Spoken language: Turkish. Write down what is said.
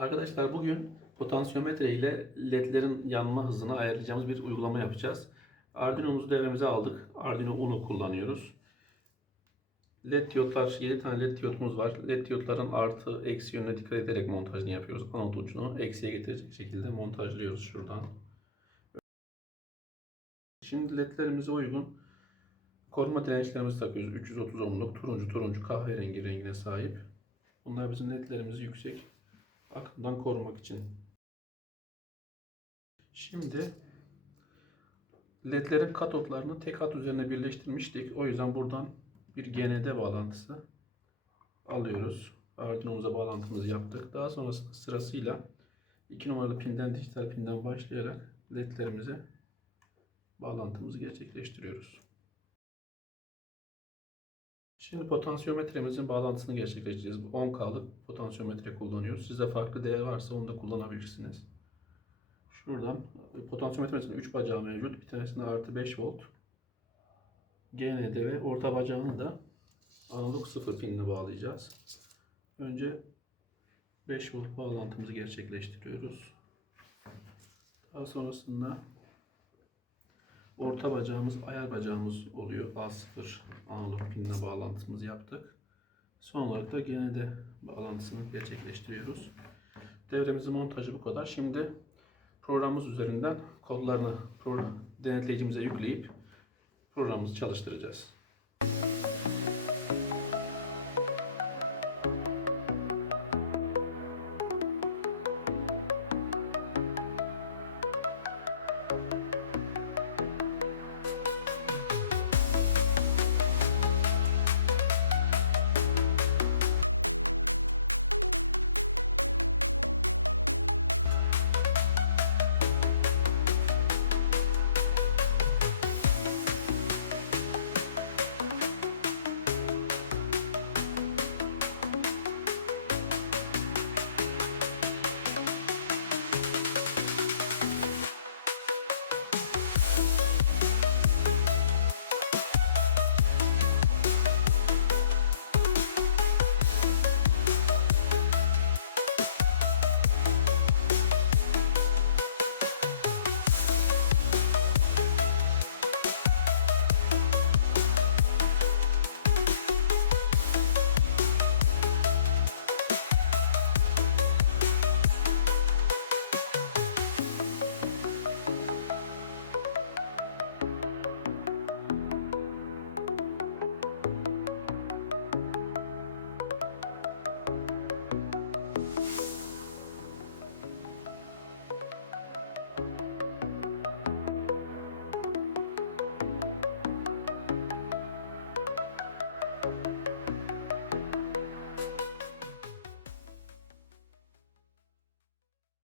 Arkadaşlar bugün potansiyometre ile ledlerin yanma hızını ayarlayacağımız bir uygulama yapacağız. Arduino'muzu devremize aldık. Arduino Uno kullanıyoruz. LED diyotlar, 7 tane LED diyotumuz var. LED diyotların artı eksi yönüne dikkat ederek montajını yapıyoruz. Anot ucunu eksiye getirecek şekilde montajlıyoruz şuradan. Şimdi ledlerimize uygun koruma dirençlerimizi takıyoruz. 330 ohmluk turuncu kahverengi rengine sahip. Bunlar bizim ledlerimizi yüksek akımdan korumak için. Şimdi ledlerin katotlarını tek hat üzerine birleştirmiştik. O yüzden buradan bir GND bağlantısı alıyoruz. Arduino'muza bağlantımızı yaptık. Daha sonrasında sırasıyla 2 numaralı pinden, dijital pinden başlayarak ledlerimize bağlantımızı gerçekleştiriyoruz. Şimdi potansiyometremizin bağlantısını gerçekleştireceğiz. 10K'lık potansiyometre kullanıyoruz. Sizde farklı değer varsa onu da kullanabilirsiniz. Şuradan potansiyometremizin 3 bacağı mevcut. Bir tanesinde artı 5 volt. GND ve orta bacağını da analog 0 pinine bağlayacağız. Önce 5 volt bağlantımızı gerçekleştiriyoruz. Daha sonrasında orta bacağımız ayar bacağımız oluyor. A0 analog pinine bağlantımızı yaptık. Son olarak da GND bağlantısını gerçekleştiriyoruz. Devremizin montajı bu kadar. Şimdi programımız üzerinden kodlarını denetleyicimize yükleyip programımızı çalıştıracağız.